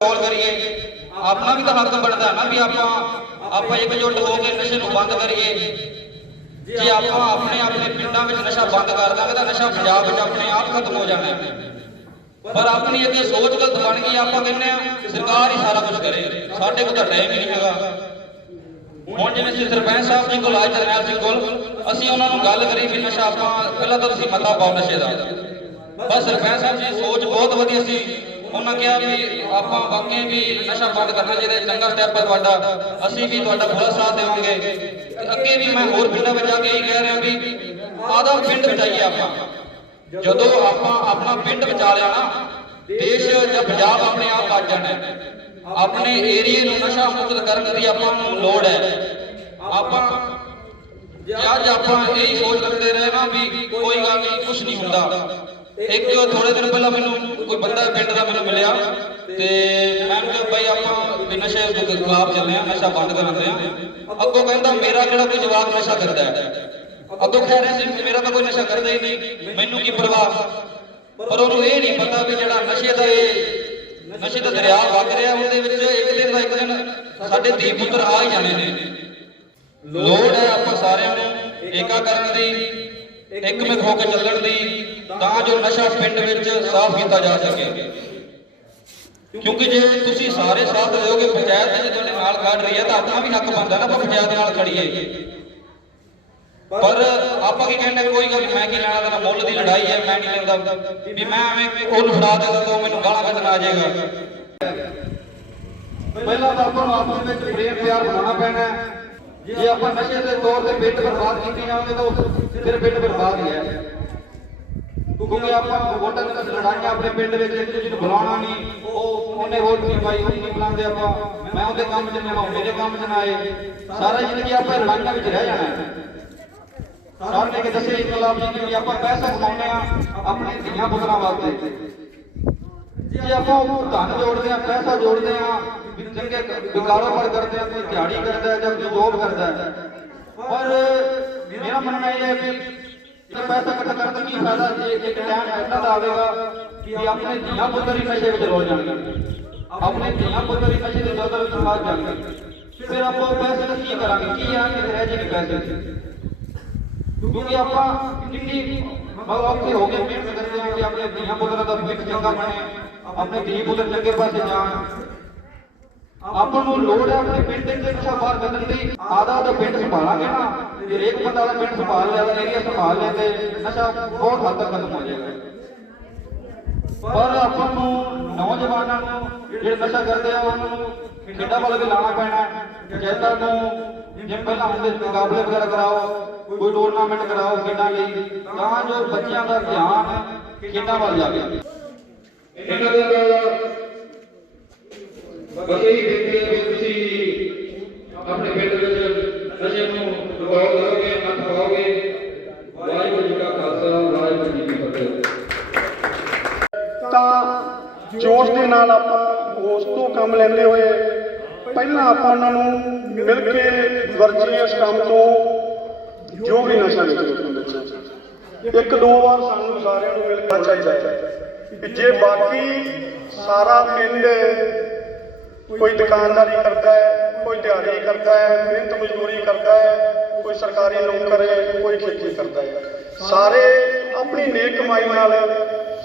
Control ਕਰੀਏ। ਆਪਣਾ ਵੀ ਤਾਂ ਹੱਕ ਬਣਦਾ ਨਾ ਵੀ ਆਪਾਂ ਆਪਾਂ ਇਕਜੁੱਟ ਹੋ ਕੇ ਨਸ਼ੇ ਨੂੰ ਬੰਦ ਕਰੀਏ। ਜੇ ਆਪਾਂ ਆਪਣੇ ਆਪਣੇ ਪਿੰਡਾਂ ਵਿੱਚ ਨਸ਼ਾ ਬੰਦ ਕਰ ਦਾਂਗੇ ਤਾਂ ਨਸ਼ਾ ਪੰਜਾਬ ਵਿੱਚ ਆਪਣੇ ਆਪ ਖਤਮ ਹੋ ਜਾਣਾ। ਪਰ ਆਪਣੀ ਅੱਗੇ ਸੋਚ ਗਲਤ ਬਣ ਗਈ, ਆਪਾਂ ਕਹਿੰਦੇ ਆ ਸਰਕਾਰ ਹੀ ਸਾਰਾ ਕੁਝ ਕਰੇ। ਸਾਡੇ ਕੋਲ ਤਾਂ ਟਾਈਮ ਹੀ ਨਹੀਂ ਹੈਗਾ। ਹੁਣ ਜਿਵੇਂ ਅਸੀਂ ਸਰਪੰਚ ਸਾਹਿਬ ਜੀ ਕੋਲ ਆਏ ਜਰਨੈਲ ਸਿੰਘ ਕੋਲ, ਅਸੀਂ ਉਹਨਾਂ ਨੂੰ ਗੱਲ ਕਰੀ ਵੀ ਨਸ਼ਾ ਆਪਾਂ ਪਹਿਲਾਂ ਤਾਂ ਤੁਸੀਂ ਮਤਾ ਪਾਓ ਨਸ਼ੇ ਦਾ। ਬਸ ਸਰਪੰਚ ਸਾਹਿਬ ਜੀ ਸੋਚ ਬਹੁਤ ਵਧੀਆ ਸੀ। ਉਹਨਾਂ ਕਿਹਾ ਵੀ ਆਪਾਂ ਵਾਕਈ ਵੀ ਨਸ਼ਾ ਬੰਦ ਕਰਨਾ ਚਾਹੀਦਾ ਚੰਗਾ ਸਟੈਪ ਹੈ ਤੁਹਾਡਾ, ਅਸੀਂ ਵੀ ਤੁਹਾਡਾ ਪੂਰਾ ਸਾਥ ਦੇਵਾਂਗੇ। ਅੱਗੇ ਵੀ ਮੈਂ ਹੋਰ ਪਿੰਡਾਂ ਵਿੱਚ ਜਾ ਕੇ ਇਹ ਕਹਿ ਰਿਹਾ ਵੀ ਆਦਾ ਪਿੰਡ ਬਚਾਈਏ ਆਪਾਂ। ਜਦੋਂ ਆਪਾਂ ਆਪਣਾ ਪਿੰਡ ਬਚਾ ਲਿਆ ਨਾ, ਦੇਸ਼ ਜਾਂ ਪੰਜਾਬ ਆਪਣੇ ਆਪ ਬਚ ਜਾਣਾ ਆਪਣੇ ਏਰੀਏ ਨੂੰ ਨਸ਼ਾ ਮੁਕਤ ਕਰਨ ਦੀ ਆਪਾਂ ਨੂੰ ਲੋੜ ਹੈ। ਆਪਾਂ ਜੇ ਆਪਾਂ ਇਹੀ ਸੋਚ ਰੱਖਦੇ ਰਹੇ ਨਾ ਵੀ ਕੋਈ ਗੱਲ ਨਹੀਂ ਕੁਝ ਨਹੀਂ ਹੁੰਦਾ। ਇੱਕ ਥੋੜੇ ਦਿਨ ਪਹਿਲਾਂ ਮੈਨੂੰ ਕੋਈ ਬੰਦਾ ਪਿੰਡ ਦਾ ਮੈਨੂੰ ਮਿਲਿਆ ਤੇ ਮੈਂ ਕਿਹਾ ਬਈ ਆਪਾਂ ਵੀ ਨਸ਼ੇ ਦੇ ਖਿਲਾਫ ਚੱਲੇ ਆ ਨਸ਼ਾ ਬੰਦ ਕਰਾਉਂਦੇ ਆ ਅੱਗੋਂ ਕਹਿੰਦਾ, ਮੇਰਾ ਕਿਹੜਾ ਕੋਈ ਜਵਾਬ ਨਸ਼ਾ ਕਰਦਾ ਹੈ? ਅੱਗੋਂ ਕਹਿ ਰਹੇ ਸੀ ਮੇਰਾ ਤਾਂ ਕੋਈ ਨਸ਼ਾ ਕਰਦਾ ਹੀ ਨਹੀਂ, ਮੈਨੂੰ ਕੀ ਪਰਵਾਹ? ਪਰ ਉਹਨੂੰ ਇਹ ਨਹੀਂ ਪਤਾ ਵੀ ਜਿਹੜਾ ਨਸ਼ੇ ਦਾ ਇਹ ਨਸ਼ੇ ਦਾ ਦਰਿਆ ਵਗ ਰਿਹਾ, ਉਹਦੇ ਵਿੱਚ ਇੱਕ ਦਿਨ ਦਾ ਇੱਕ ਦਿਨ ਸਾਡੇ ਧੀ ਪੁੱਤਰ ਆ ਹੀ ਜਾਣੇ ਨੇ। ਲੋੜ ਹੈ ਆਪਾਂ ਸਾਰਿਆਂ ਨੂੰ ਏਕਾ ਕਰਨ ਦੀ। ਇੱਕਮਿਕ ਹੋ ਕੇ ਚੱਲਣ ਦੀ ਤਾਂ ਜੋ ਨਸ਼ਾ ਪਿੰਡ ਵਿੱਚ ਸਾਫ਼ ਕੀਤਾ ਜਾ ਸਕੇ। ਕਿਉਂਕਿ ਜੇ ਤੁਸੀਂ ਸਾਰੇ ਸਾਥ ਦਿਓਗੇ, ਪੰਚਾਇਤ ਜੇ ਤੁਹਾਡੇ ਨਾਲ ਖੜ ਰਹੀ ਹੈ ਤਾਂ ਆਪਣਾ ਵੀ ਹੱਕ ਬਣਦਾ ਨਾ ਆਪਾਂ ਪੰਚਾਇਤ ਨਾਲ ਖੜੀਏ। ਪਰ ਆਪਾਂ ਕੀ ਕਹਿੰਦੇ, ਕੋਈ ਗੱਲ ਮੈਂ ਕੀ ਲੈਣਾ, ਤੇਰਾ ਮੁੱਲ ਦੀ ਲੜਾਈ ਹੈ, ਮੈਂ ਨਹੀਂ ਲੈਂਦਾ। ਵੀ ਮੈਂ ਐਵੇਂ ਉਹਨੂੰ ਫੜਾ ਦੇ ਤਾਂ ਮੈਨੂੰ ਗਾਲਾਂ ਕੱਢਣ ਆ ਜਾਏਗਾ। ਪਹਿਲਾਂ ਤਾਂ ਆਪਾਂ ਨੂੰ ਆਪਸ ਵਿੱਚ ਪ੍ਰੇਮ ਪਿਆਰ ਹੋਣਾ ਪੈਣਾ ਹੈ। ਜੇ ਆਪਾਂ ਨਸ਼ੇ ਦੇ ਤੌਰ ਤੇ ਪਿੰਡ ਬਰਬਾਦ ਕੀਤੀ ਜਾਵਾਂਗੇ ਤਾਂ ਫਿਰ ਪਿੰਡ ਬਰਬਾਦ ਹੀ ਹੈ। ਕਿਉਂਕਿ ਆਪਾਂ ਵੋਟਾਂ ਦੀਆਂ ਲੜਾਈਆਂ ਆਪਣੇ ਪਿੰਡ ਵਿੱਚ, ਇੱਕ ਦੂਜੇ ਨੂੰ ਬੁਲਾਉਣਾ ਨਹੀਂ, ਉਹ ਉਹਨੇ ਵੋਟ ਨਹੀਂ ਪਾਈ, ਉਹ ਨਹੀਂ ਬੁਲਾਉਂਦੇ ਆਪਾਂ। ਮੈਂ ਉਹਦੇ ਕੰਮ 'ਚ ਨਾ ਮੇਰੇ ਕੰਮ 'ਚ ਨਾ ਆਏ। ਸਾਰਾ ਜ਼ਿੰਦਗੀ ਆਪਾਂ ਲੜਾਈਆਂ ਵਿੱਚ ਰਹਿ ਜਾਣਾ ਸਰ ਨੇ ਕਿ ਦੱਸਿਆ ਇਨਕਲਾਬ ਜੀ ਨੇ ਆਪਾਂ ਪੈਸਾ ਕਮਾਉਂਦੇ ਆ ਆਪਣੇ ਧੀਆਂ ਪੁੱਤਰਾਂ ਵਾਸਤੇ। ਜੇ ਆਪਾਂ ਉਹ ਧਨ ਜੋੜਦੇ ਆ ਪੈਸਾ ਜੋੜਦੇ ਆ ਵੀ ਚੰਗੇ ਵੀ ਕਾਰੋਬਾਰ ਕਰਦੇ ਆ ਕੋਈ ਦਿਹਾੜੀ ਕਰਦਾ ਹੈ ਜਾਂ ਕੋਈ ਜੋਬ ਕਰਦਾ ਹੈ। ਪਰ ਮੇਰਾ ਮੰਨਣਾ ਇਹ ਹੈ ਵੀ ਇਹ ਪੈਸਾ ਇਕੱਠਾ ਕਰਨ ਦਾ ਕੀ ਫਾਇਦਾ, ਜੇ ਇੱਕ ਟਾਈਮ ਐਸਾ ਦਾ ਆਵੇਗਾ ਕਿ ਆਪਣੇ ਧੀਆਂ ਪੁੱਤਰ ਹੀ ਨਸ਼ੇ ਵਿੱਚ ਰੁੱਝ ਜਾਣਗੇ। ਆਪਣੇ ਧੀਆਂ ਪੁੱਤਰ ਹੀ ਨਸ਼ੇ ਦੇ ਦਲਦਲ ਵਿੱਚ ਫਸ ਜਾਣਗੇ। ਫਿਰ ਆਪਾਂ ਉਹ ਪੈਸੇ ਦਾ ਕੀ ਕਰਾਂਗੇ? ਕੀ ਆ ਕਿ ਰਹਿ ਜਾਣਗੇ ਪੈਸੇ। ਕਿਉਂਕਿ ਆਪਾਂ ਕਿੰਨੀ ਮਤਲਬ ਔਖੇ ਹੋ ਗਏ, ਮਿਹਨਤ ਕਰਦੇ ਹਾਂ ਕਿ ਆਪਣੇ ਧੀਆਂ ਪੁੱਤਰਾਂ ਦਾ ਭਵਿੱਖ ਚੰਗਾ ਬਣੇ। ਆਪਣੇ ਗਰੀਬ ਪੁੱਤਰ ਚੰਗੇ ਪਾਸੇ ਜਾਣ। ਆਪਾਂ ਨੂੰ ਲੋੜ ਹੈ ਆਪਣੇ ਪਿੰਡ ਦੇ ਨਸ਼ਾ ਬਾਹਰ ਕੱਢਣ ਦੀ। ਆਦਾ ਦਾ ਪਿੰਡ ਸੰਭਾਲਾਂਗੇ ਨਾ। ਜੇ ਹਰੇਕ ਬੰਦਾ ਦਾ ਪਿੰਡ ਸੰਭਾਲ ਲਿਆ, ਤਾਂ ਏਰੀਆ ਸੰਭਾਲ ਲਿਆ ਤੇ ਨਸ਼ਾ ਬਹੁਤ ਹੱਦ ਤੱਕ ਖਤਮ ਹੋ ਜਾਏਗਾ। ਪਰ ਆਪਾਂ ਨੂੰ ਨੌਜਵਾਨਾਂ ਨੂੰ ਜਿਹੜੇ ਨਸ਼ਾ ਕਰਦੇ ਆ, ਉਹਨਾਂ ਨੂੰ ਖੇਡਾਂ ਵੱਲ ਵੀ ਲਾਣਾ ਪੈਣਾ ਹੈ। ਪੰਚਾਇਤਾਂ ਨੂੰ ਜਿਵੇਂ ਪਹਿਲਾਂ ਹੁੰਦੇ ਮੁਕਾਬਲੇ ਵਗੈਰਾ ਕਰਾਓ, ਕੋਈ ਟੂਰਨਾਮੈਂਟ ਕਰਾਓ ਖੇਡਾਂ ਲਈ, ਤਾਂ ਜੋ ਬੱਚਿਆਂ ਦਾ ਧਿਆਨ ਖੇਡਾਂ ਵੱਲ ਜਾਵੇ ਇਹਨਾਂ ਦਾ ਬਸ ਇਹੀ ਬੇਨਤੀ ਹੈ ਕਿ ਤੁਸੀਂ ਆਪਣੇ ਪਿੰਡ ਵਿੱਚ ਨਸ਼ੇ ਨੂੰ ਦਬਾਓ ਕਰੋਗੇ ਨੱਥ ਪਾਓਗੇ ਵਾਹਿਗੁਰੂ ਜੀ ਕਾ ਖਾਲਸਾ ਵਾਹਿਗੁਰੂ ਜੀ ਕੀ ਫਤਿਹ ਤਾਂ ਜੋਸ਼ ਦੇ ਨਾਲ ਆਪਾਂ ਉਸ ਤੋਂ ਕੰਮ ਲੈਂਦੇ ਹੋਏ ਪਹਿਲਾਂ ਆਪਾਂ ਉਹਨਾਂ ਨੂੰ ਮਿਲ ਕੇ ਵਰਜੀ ਕੰਮ ਤੋਂ ਜੋ ਵੀ ਨਸ਼ਾ ਨਿਕਲਦਾ ਇੱਕ ਦੋ ਵਾਰ ਸਾਨੂੰ ਸਾਰਿਆਂ ਨੂੰ ਮਿਲਣਾ ਚਾਹੀਦਾ ਹੈ। ਜੇ ਬਾਕੀ ਸਾਰਾ ਪਿੰਡ ਕੋਈ ਦੁਕਾਨਦਾਰੀ ਕਰਦਾ ਹੈ, ਕੋਈ ਦਿਹਾੜੀ ਕਰਦਾ ਹੈ, ਮਿਹਨਤ ਮਜ਼ਦੂਰੀ ਕਰਦਾ ਹੈ, ਕੋਈ ਸਰਕਾਰੀ ਨੌਕਰ ਹੈ ਕੋਈ ਖੇਤੀ ਕਰਦਾ ਹੈ। ਸਾਰੇ ਆਪਣੀ ਨੇਕ ਕਮਾਈ ਨਾਲ